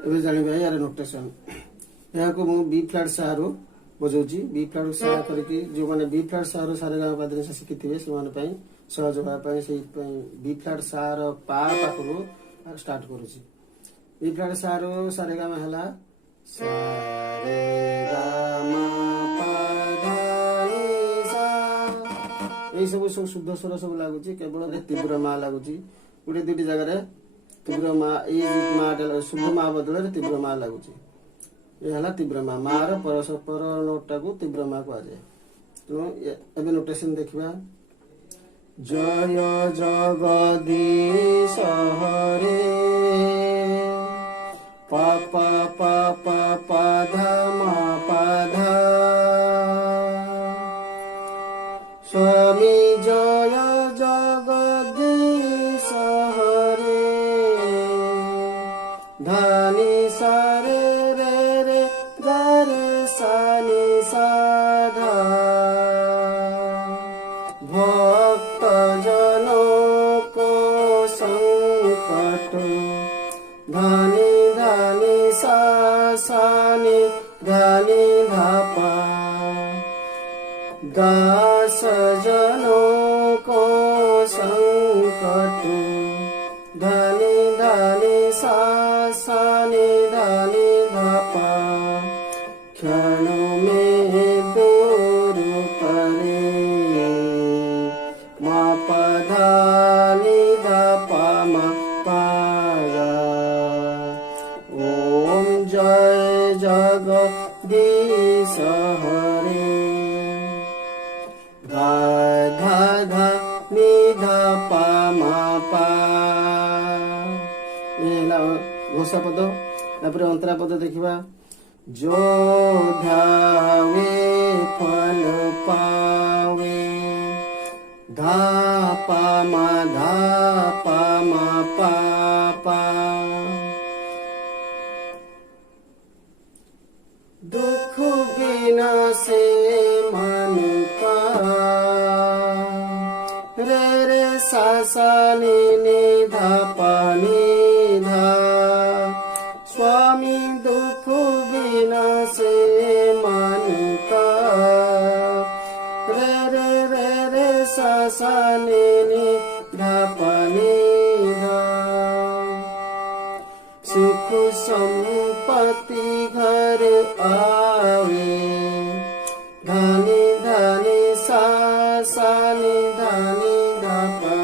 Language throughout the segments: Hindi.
ଏବେ ଜାଣିବା यार नोटेशन यहाँ को मु बी फ्लैट सा रु बजाउची बी फ्लैट सा करके जो माने बी फ्लैट सा रो सारे गाँव पादरे से शिखिथिबे से माने पई सहज होबा पई से बी फ्लैट सा रो पा पाखरु स्टार्ट करूची बी फ्लैट सा रो सारे गाँव हला सारे गामा पा धा नि सा ए सब शुद्ध स्वर सब लागुची केवल तीव्र मा लागुची गुटे दुटी जगह रे तीव्र मा मा शुद्ध मा बदल तीव्र मा लगुच ये है तीव्र मा मार परस्पर नोटा को तीव्र मा कह जाए तेणु एवं नोटेशन देखा जय जगदीश हरे पा पा पा पा पा धा मा पा धा स्वामी जय जगदीश हरे धनी सारे रे रे गरे सानी साधा भक्त जनों को संकट धनी धनी सा सानी धनी धापा दास जनों को संकट धनी धनी सा सानी धनी धापा क्षण में दूर करे मा पा धा नि धा पा मा पा गा ओम जय जगदीश हरे धा धा धा नि धा पा मा पा घोषा पद तापर अंतरा पद देखा जो ध्यावे फल पावे धा पा मा पा पा दुख बिना से मन का रे रे सा सा नि धा पा नि धा स्वामी दुख बिना से मन का रे रे रे रे सा सा नि धा पा नि धा सुख संपत्ति घर आवे धनी धनी सा सा नि धनी धा पा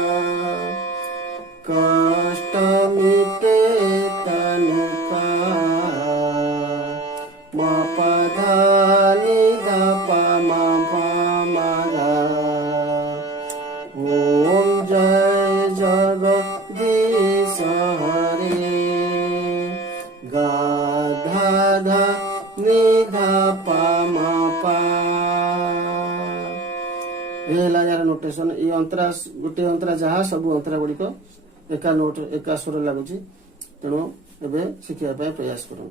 कष्ट मिटे तन का मा पा धा नि धा पा मा गा ओम जय जगदीश हरे गा धा धा नि धा पा मा पा यार नोटेशन ये अंतरा गोटे अंतरा जहाँ सब अंतरा गुड़िक एका नोट एका स्वर लगुच तेणु एवं शिखा प्रयास करूँ।